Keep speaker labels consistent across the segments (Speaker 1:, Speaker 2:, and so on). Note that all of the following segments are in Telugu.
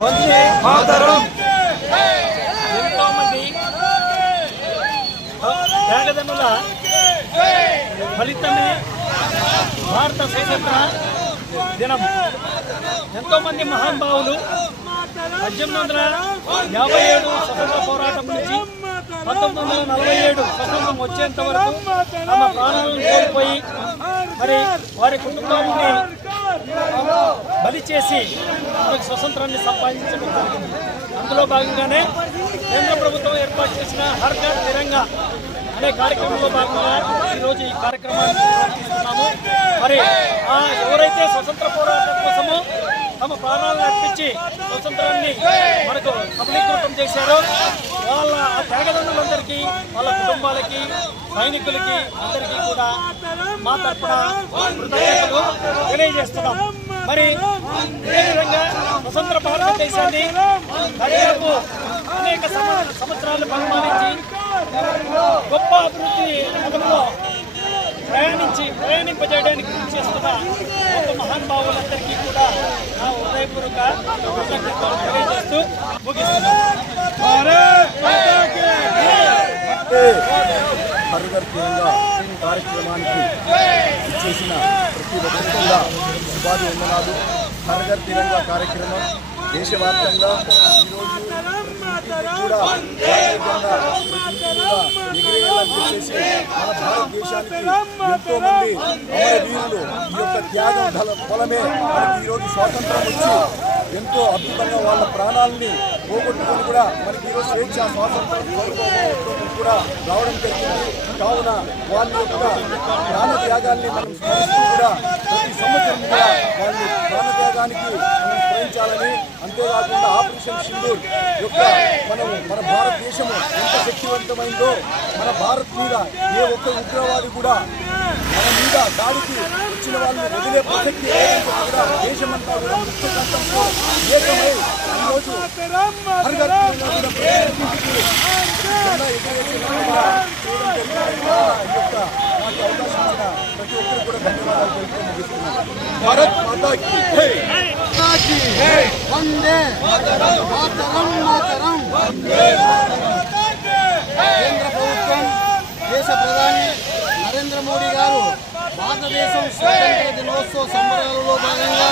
Speaker 1: వందే మాతరం.
Speaker 2: ఫలితమే భారత స్వతంత్ర దినం. ఎంతో మంది మహానుభావులు పద్దెనిమిది వందల యాభై ఏడు స్వతంత్ర పోరాటం నుంచి పంతొమ్మిది వందల నలభై ఏడు స్వతంత్రం వచ్చేంత వరకు తమ ప్రాణాలను కోల్పోయి మరి వారి కుటుంబాన్ని చేసి మనకు స్వతంత్రాన్ని సంపాదించడం జరిగింది. అందులో భాగంగానే కేంద్ర ప్రభుత్వం ఏర్పాటు చేసిన హర్ ఘర్ తిరంగా అనే కార్యక్రమంలో భాగంగా ఈరోజు ఈ కార్యక్రమాన్ని నిర్వహిస్తున్నాము. మరి ఆ ఎవరైతే స్వతంత్ర పోరాటం కోసమో తమ ప్రాణాలను అర్పించి స్వతంత్రాన్ని మనకు సఫలీకృతం చేశారో వాళ్ళ ఆ త్యాగదండులందరికీ వాళ్ళ కుటుంబాలకి సైనికులకి అందరికీ కూడా మా తరఫున తెలియజేస్తున్నాం. మరి ఇదే స్వతంత్ర భారతదేశాన్ని దాదాపు అనేక సంవత్సరాలు పరిపాలించి గొప్ప అభివృద్ధి పథంలో ప్రయాణించి ప్రయాణింపజేయడానికి కృషి చేస్తున్న గొప్ప మహానుభావులందరికీ కూడా నా హృదయపూర్వక కృతజ్ఞతలు తెలియజేస్తూ ముగిస్తున్నాను.
Speaker 1: కార్యక్రమానికి ఇచ్చేసిన ప్రతి ఒక్కరు కూడా ఉపాధి వందనాలు హరిగర్ తిరంగా కార్యక్రమం దేశవ్యాప్తంగా ఈరోజు కూడా జాతీయంగా ప్రతి ఇంటికి కూడా ఎగిరేయాలని చెప్పేసి మన భారతదేశానికి ఎంతో మంది అమరవీరులు ఈ యొక్క త్యాగం ఫల- ఫలమే మనకి ఈరోజు స్వాతంత్రం వచ్చి ఎంతో అద్భుతంగా వాళ్ళ ప్రాణాలని పోగొట్టుకొని కూడా మనకి ఈరోజు స్వేచ్ఛ స్వాతంత్రం కూడా రావడం జరిగింది. కావున వాళ్ళ యొక్క ప్రాణ త్యాగాల్ని మనం స్మరిస్తూ కూడా ప్రతి సంవత్సరం కూడా వాళ్ళ ప్రాణ త్యాగానికి మనం స్మరించాలని అంతేకాకుండా ఆపరేషన్ సింధూర్ యొక్క మనం మన భారతదేశం ఎంత శక్తివంతమైందో మన భారత్ మీద ఏ ఒక్క ఉగ్రవాది కూడా మన మీద దాడికి వచ్చిన వాళ్ళని వదిలే ప్రసక్తి లేదని చెప్పి కూడా దేశమంతా కూడా ముఖ్య కంఠంతో ఏకమై ఈరోజు హరిగర్భంగా కూడా ప్రతి ఇంటికి జెండా ఎగురవేసేలా కూడా చేయడం జరిగింది. ఈ యొక్క నాకు అవకాశం ఇచ్చిన ప్రతి ఒక్కరికి కూడా ధన్యవాదాలు తెలుపుతూ ముగిస్తున్నాను భారత్ మాతాకి జై.
Speaker 3: వందే మాతరం మాతరం కేంద్ర ప్రభుత్వం దేశ ప్రధాని నరేంద్ర మోడీ గారు భారతదేశం స్వాతంత్ర దినోత్సవ సంబరాలలో భాగంగా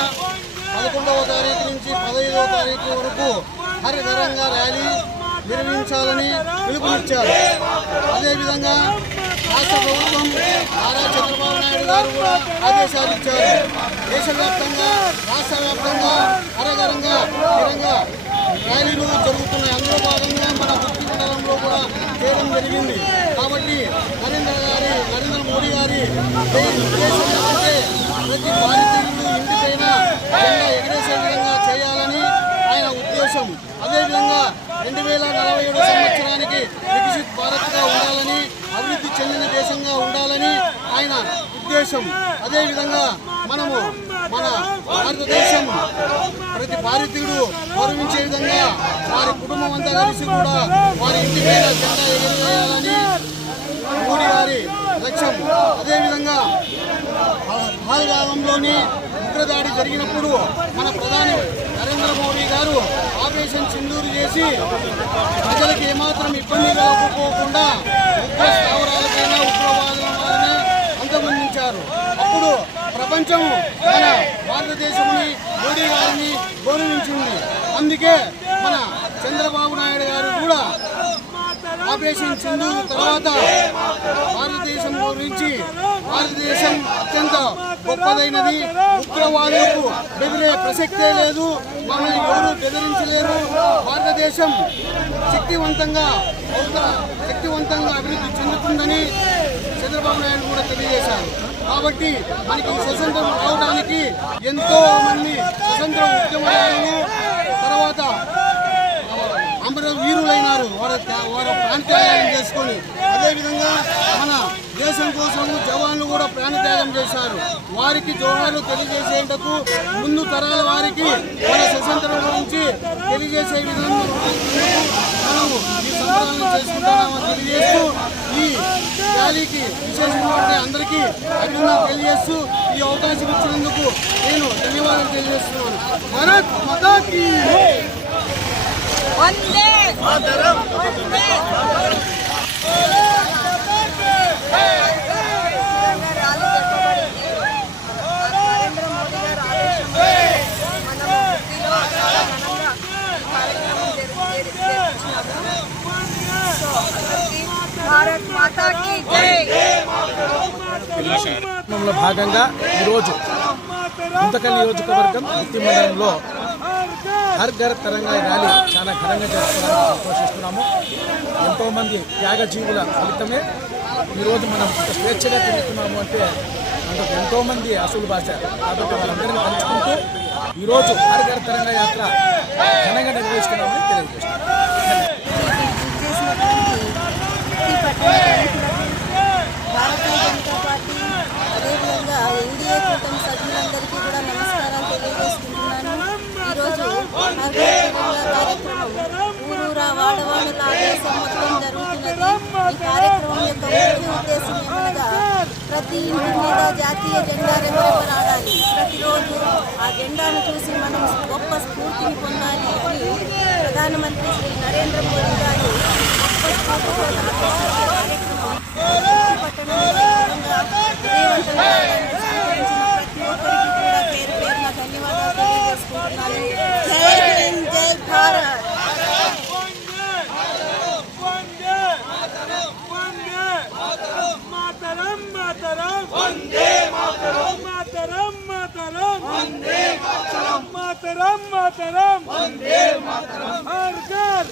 Speaker 3: పదకొండవ తారీఖు నుంచి పదహైదవ తారీఖు వరకు హరితరంగా ర్యాలీ నిర్వహించాలని పిలుపునిచ్చారు. అదేవిధంగా రాష్ట్ర ప్రభుత్వం నారా చంద్రబాబు నాయుడు గారు కూడా ఆదేశాలు ఇచ్చారు. దేశవ్యాప్తంగా రాష్ట్ర వ్యాప్తంగా అరగరంగా స్థిరంగా ర్యాలీలు జరుగుతున్నాయి. అందులో భాగంగా మన వృత్తి మండలంలో కూడా చేయడం జరిగింది కాబట్టి నరేంద్ర గారి నరేంద్ర మోడీ గారి మెయిన్ ఉద్దేశం ఏంటంటే ప్రతి భారతీయుడు ఇంటిపైన జెండా ఎగరేసే విధంగా చేయాలని ఆయన ఉద్దేశం అదేవిధంగా రెండు వేల నలభై ఏడు సంవత్సరానికి వికసిత్ భారత్గా ఉండాలని అభివృద్ధి చెందిన దేశంగా ఉండాలని ఆయన ఉద్దేశం అదేవిధంగా మనము మన భారతదేశం ప్రతి భారతీయుడు గౌరవించే విధంగా వారి కుటుంబం అంతా కలిసి కూడా వారి ఇంటి మీద జెండా ఎగరవేయాలని మోడీ గారి లక్ష్యం. అదేవిధంగా పహల్గామంలోని ఉగ్రదాడి జరిగినప్పుడు మన ప్రధాని నరేంద్ర మోడీ గారు ఆపరేషన్ సింధూరు చేసి ప్రజలకు ఏమాత్రం ఇబ్బంది రాకపోకుండా ఉగ్ర స్థావరాలకైనా ఉగ్రవాదుల వారిని అప్పుడు ప్రపంచం మన భారతదేశంని మోడీ గారిని గౌరవించింది. అందుకే మన చంద్రబాబు నాయుడు గారు కూడా ఆపరేషన్ సింధు తర్వాత భారతదేశం గురించి భారతదేశం అత్యంత గొప్పదైనది. ఉగ్రవాదులకు బెదిరే ప్రసక్తే లేదు. మమ్మల్ని ఎవరు బెదిరించలేరు. భారతదేశం శక్తివంతంగా శక్తివంతంగా అభివృద్ధి చెందుతుందని చంద్రబాబు నాయుడు కూడా తెలియజేశారు. కాబట్టి మనకి స్వతంత్రం రావడానికి ఎంతో మంది స్వతంత్ర ఉద్యమాలను తర్వాత అమర వీరులైనారు. వారు వారు ప్రాణత్యాగం చేసుకొని అదేవిధంగా మన దేశం కోసం జవాన్లు కూడా ప్రాణత్యాగం చేశారు. వారికి జోహార్లు తెలియజేసేందుకు ముందు తరాల వారికి మన స్వతంత్రం గురించి తెలియజేసే విధంగా మనము ఈ సంబరాలను చేసుకుంటామని తెలియజేస్తూ ఈ ర్యాలీకి విశేషమైన అందరికీ అభినందనలు తెలియజేస్తూ ఈ అవకాశం ఇచ్చినందుకు నేను ధన్యవాదాలు తెలియజేస్తున్నాను. భరత్ మాతాకి
Speaker 4: వందే!
Speaker 5: మాతరం
Speaker 4: వందే!
Speaker 6: భాగంగా ఈరోజు గుంతకల్ నియోజకవర్గం మండలంలో హర్ ఘర్ తెలంగాణ ర్యాలీ చాలా ఘనంగా జరుపుకోవడానికి సంతోషిస్తున్నాము ఎంతోమంది త్యాగజీవుల ఫలితమే. ఈరోజు మనం స్వేచ్ఛగా తిరుగుతున్నాము అంటే అందుకు ఎంతోమంది అసలు భాష కాబట్టి వాళ్ళందరినీ కలుసుకుంటూ ఈరోజు హర్ ఘర్ తెలంగాణ యాత్ర ఘనంగా నిర్వహిస్తున్నామని తెలియజేస్తున్నాం.
Speaker 4: భారతీయ జనతా పార్టీ ప్రతి ఇంటి మీద జాతీయ జెండా రెపరెపలాడాలి. ప్రతిరోజు ఆ జెండాను చూసి మనం గొప్ప స్ఫూర్తిని పొందాలి అని ప్రధానమంత్రి శ్రీ నరేంద్ర మోదీ గారు గొప్ప స్ఫూర్తితో కార్యక్రమం ఈ పట్టణంలో ఘనంగా విజయవంతంగా చేయడానికి సహకరించిన ప్రతి ఒక్కరికి కూడా పేరు పేరున ధన్యవాదాలు తెలియజేసుకుంటున్నాను జై హింద్ జై భారత్
Speaker 7: మాతరం మాతరం వందే మాతరం మాతరం మాతరం వందే మాతరం మాతరం మాతరం వందే మాతరం హర్ ఘర్